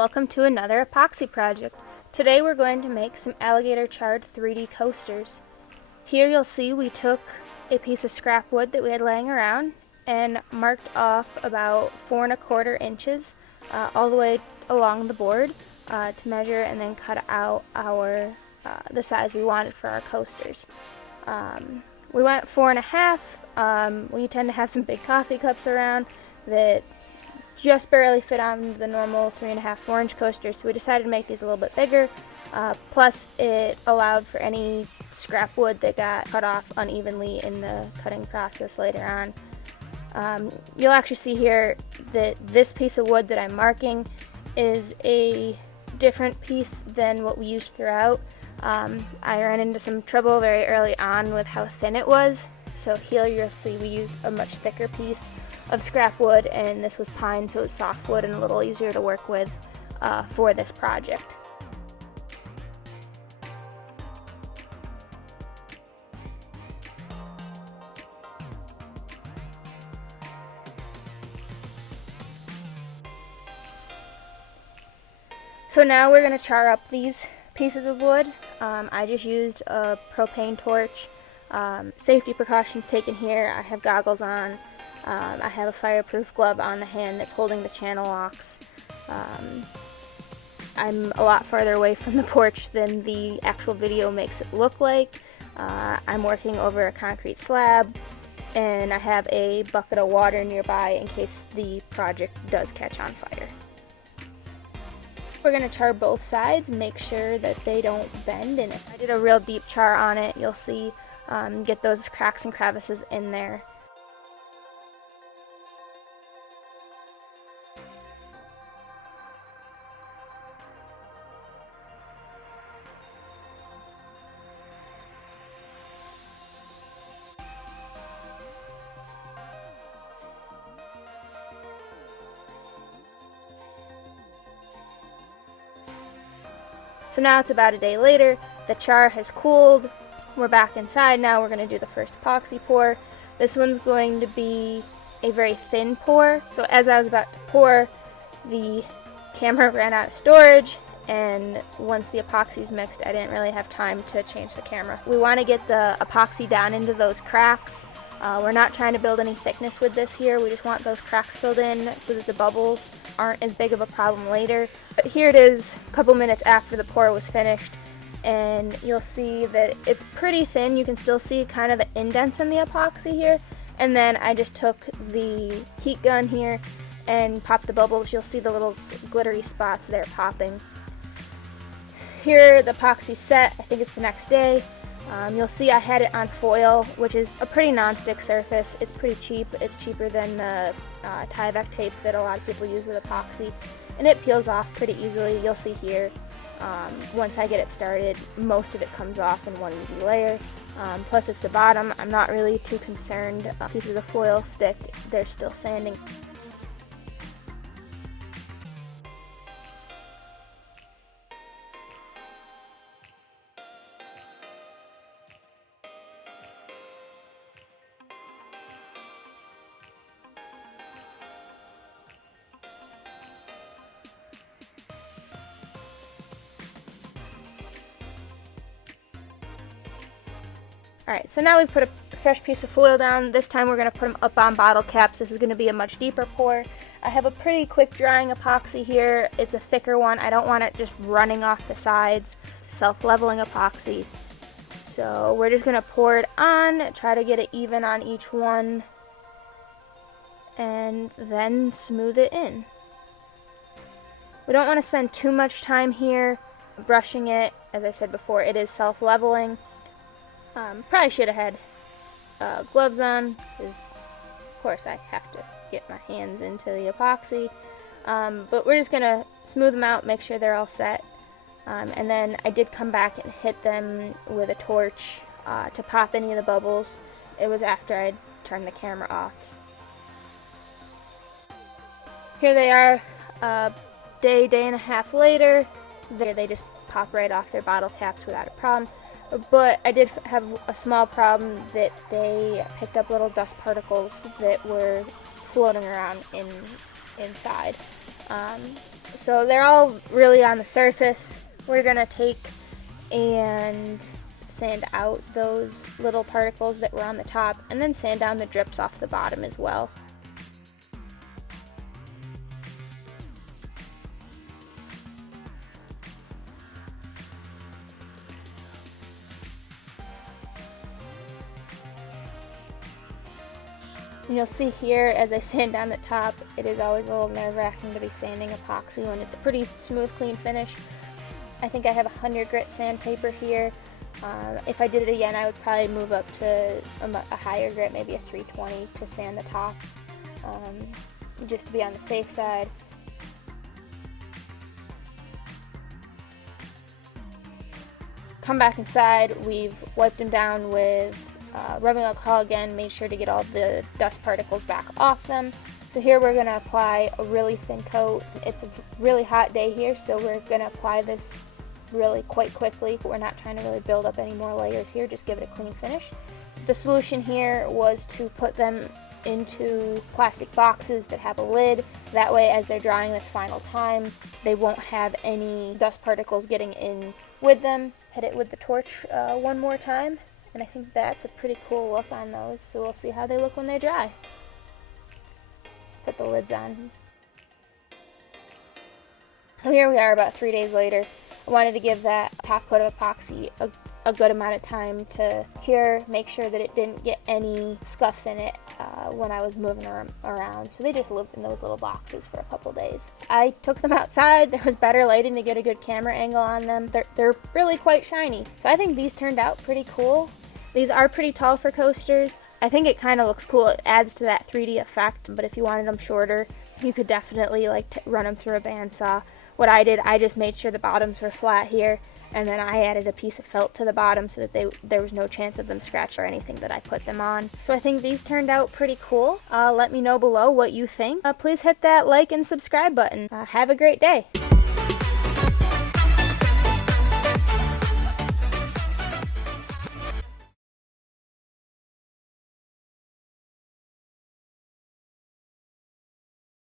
welcome to another epoxy project. Today we're going to make some Alligator charred 3D coasters. Here you'll see we took a piece of scrap wood that we had laying around and marked off about 4 1/4 inches all the way along the board to measure and then cut out the size we wanted for our coasters. We went 4 1/2. We tend to have some big coffee cups around that just barely fit on the normal 3 1/2 4-inch coaster, so we decided to make these a little bit bigger. Plus it allowed for any scrap wood that got cut off unevenly in the cutting process later on. You'll actually see here that this piece of wood that I'm marking is a different piece than what we used throughout. I ran into some trouble very early on with how thin it was, so here you'll see we used a much thicker piece of scrap wood, and this was pine, so it's soft wood and a little easier to work with for this project. So now we're going to char up these pieces of wood. I just used a propane torch. Safety precautions taken here. I have goggles on. I have a fireproof glove on the hand that's holding the channel locks. I'm a lot farther away from the porch than the actual video makes it look like. I'm working over a concrete slab, and I have a bucket of water nearby in case the project does catch on fire. We're going to char both sides and make sure that they don't bend, and if I did a real deep char on it, you'll see get those cracks and crevices in there. So now it's about a day later, the char has cooled, we're back inside now. We're going to do the first epoxy pour. This one's going to be a very thin pour, so as I was about to pour, the camera ran out of storage, and once the epoxy's mixed, I didn't really have time to change the camera. We want to get the epoxy down into those cracks. We're not trying to build any thickness with this here, we just want those cracks filled in so that the bubbles aren't as big of a problem later. But here it is a couple minutes after the pour was finished, and you'll see that it's pretty thin. You can still see kind of the indents in the epoxy here, and then I just took the heat gun here and popped the bubbles. You'll see the little glittery spots there popping. Here the epoxy's set. I think it's the next day. You'll see I had it on foil, which is a pretty non-stick surface. It's pretty cheap. It's cheaper than the Tyvek tape that a lot of people use with epoxy, and it peels off pretty easily. You'll see here, once I get it started, most of it comes off in one easy layer. Plus it's the bottom. I'm not really too concerned. Pieces of foil stick, they're still sanding. Alright, so now we've put a fresh piece of foil down. This time we're going to put them up on bottle caps. This is going to be a much deeper pour. I have a pretty quick drying epoxy here. It's a thicker one. I don't want it just running off the sides. It's a self-leveling epoxy. So we're just going to pour it on, try to get it even on each one, and then smooth it in. We don't want to spend too much time here brushing it. As I said before, it is self-leveling. Probably should have had gloves on, because of course I have to get my hands into the epoxy. But we're just going to smooth them out, make sure they're all set. And then I did come back and hit them with a torch to pop any of the bubbles. It was after I'd turned the camera off. Here they are, day and a half later. They just pop right off their bottle caps without a problem. But I did have a small problem that they picked up little dust particles that were floating around inside. So they're all really on the surface. We're gonna take and sand out those little particles that were on the top, and then sand down the drips off the bottom as well. And you'll see here as I sand down the top, it is always a little nerve-wracking to be sanding epoxy when it's a pretty smooth, clean finish. I think I have 100 grit sandpaper here. If I did it again, I would probably move up to a higher grit, maybe a 320 to sand the tops, just to be on the safe side. Come back inside, we've wiped them down with rubbing alcohol again, made sure to get all the dust particles back off them. So here we're going to apply a really thin coat. It's a really hot day here, so we're going to apply this really quite quickly. We're not trying to really build up any more layers here, just give it a clean finish. The solution here was to put them into plastic boxes that have a lid. That way, as they're drying this final time, they won't have any dust particles getting in with them. Hit it with the torch one more time, and I think that's a pretty cool look on those, so we'll see how they look when they dry. Put the lids on. So here we are about 3 days later. I wanted to give that top coat of epoxy a good amount of time to cure, make sure that it didn't get any scuffs in it when I was moving them around. So they just lived in those little boxes for a couple days. I took them outside. There was better lighting to get a good camera angle on them. They're really quite shiny. So I think these turned out pretty cool. These are pretty tall for coasters. I think it kind of looks cool. It adds to that 3D effect, but if you wanted them shorter, you could definitely run them through a bandsaw. What I did, I just made sure the bottoms were flat here, and then I added a piece of felt to the bottom so that there was no chance of them scratched or anything that I put them on. So I think these turned out pretty cool. Let me know below what you think. Please hit that like and subscribe button. Have a great day.